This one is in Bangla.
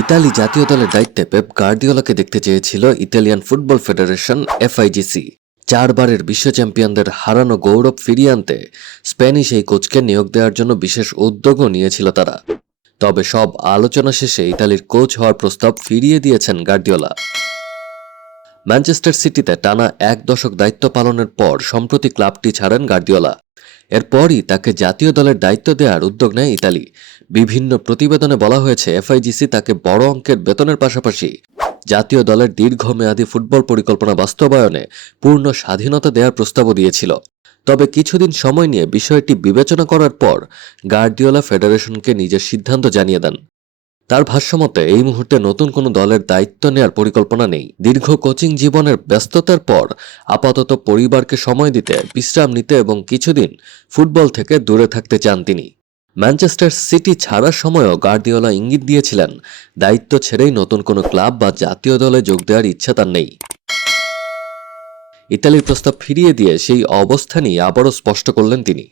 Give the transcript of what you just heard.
ইতালি জাতীয় দলের দায়িত্বে পেপ গার্দিওলাকে দেখতে চেয়েছিল ইতালিয়ান ফুটবল ফেডারেশন এফআইজিসি। 4 বারের বিশ্ব চ্যাম্পিয়নদের হারানো গৌরব ফিরিয়ে আনতে স্প্যানিশ এই কোচকে নিয়োগ দেওয়ার জন্য বিশেষ উদ্যোগও নিয়েছিল তারা। তবে সব আলোচনা শেষে ইতালির কোচ হওয়ার প্রস্তাব ফিরিয়ে দিয়েছেন গার্দিওলা। ম্যানচেস্টার সিটিতে টানা 1 দশক দায়িত্ব পালনের পর সম্প্রতি ক্লাবটি ছাড়েন গার্দিওলা। এরপরই তাকে জাতীয় দলের দায়িত্ব দেওয়ার উদ্যোগ নেয় ইতালি। বিভিন্ন প্রতিবেদনে বলা হয়েছে এফআইজিসি তাকে বড় অঙ্কের বেতনের পাশাপাশি জাতীয় দলের দীর্ঘমেয়াদী ফুটবল পরিকল্পনা বাস্তবায়নে পূর্ণ স্বাধীনতা দেওয়ার প্রস্তাবও দিয়েছিল। তবে কিছুদিন সময় নিয়ে বিষয়টি বিবেচনা করার পর গার্দিওলা ফেডারেশনকে নিজের সিদ্ধান্ত জানিয়ে দেন। তার ভাষ্যমতে এই মুহূর্তে নতুন কোনো দলের দায়িত্ব নেয়ার পরিকল্পনা নেই। দীর্ঘ কোচিং জীবনের ব্যস্ততার পর আপাতত পরিবারকে সময় দিতে, বিশ্রাম নিতে এবং কিছুদিন ফুটবল থেকে দূরে থাকতে চান তিনি। ম্যানচেস্টার সিটি ছাড়ার সময়ও গার্দিওলা ইঙ্গিত দিয়েছিলেন দায়িত্ব ছেড়েই নতুন কোনো ক্লাব বা জাতীয় দলে যোগ দেওয়ার ইচ্ছা তার নেই। ইতালির প্রস্তাব ফিরিয়ে দিয়ে সেই অবস্থানই আবারও স্পষ্ট করলেন তিনি।